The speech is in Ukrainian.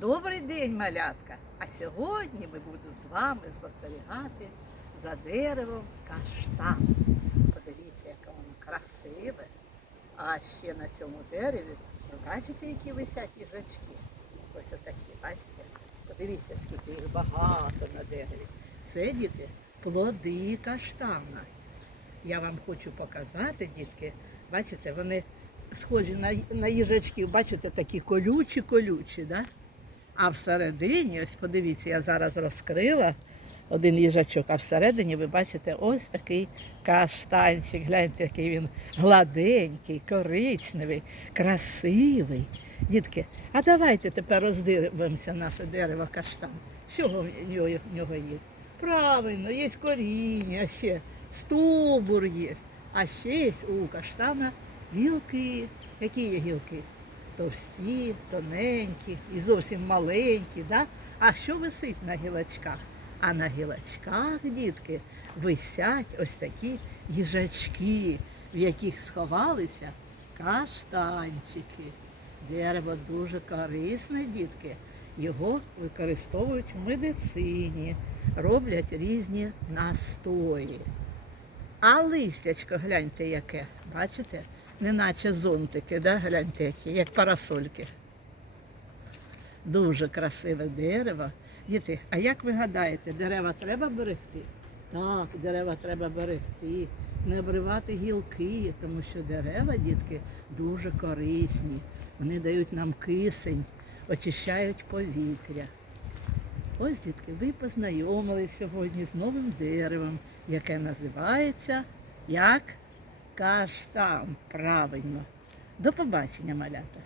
Добрий день, малятка! А сьогодні ми будемо з вами спостерігати за деревом каштан. Подивіться, яке воно красиве. А ще на цьому дереві ви бачите, які висять їжачки? Ось отакі, бачите? Подивіться, скільки їх багато на дереві. Це діти плоди каштана. Я вам хочу показати, дітки, бачите, вони схожі на, на їжачків, бачите, такі колючі-колючі, да? А всередині, ось подивіться, я зараз розкрила один їжачок, а всередині ви бачите ось такий каштанчик. Гляньте, який він гладенький, коричневий, красивий. Дітки, а давайте тепер роздивимося наше дерево каштан. Що в нього, є? Правильно, є коріння, ще стовбур є. А ще є у каштана гілки. Які є гілки? Товсті, тоненькі і зовсім маленькі. Да? А що висить на гілочках? А на гілочках, дітки, висять ось такі їжачки, в яких сховалися каштанчики. Дерево дуже корисне, дітки. Його використовують в медицині, роблять різні настої. А листячко, гляньте, яке, бачите? Неначе зонтики, да? гляньте, які, як парасольки. Дуже красиве дерево. Діти, а як ви гадаєте, дерева треба берегти? Так, дерева треба берегти, не обривати гілки, тому що дерева, дітки, дуже корисні. Вони дають нам кисень, очищають повітря. Ось, дітки, ви познайомились сьогодні з новим деревом, яке називається як каштан. Правильно. До побачення, малята.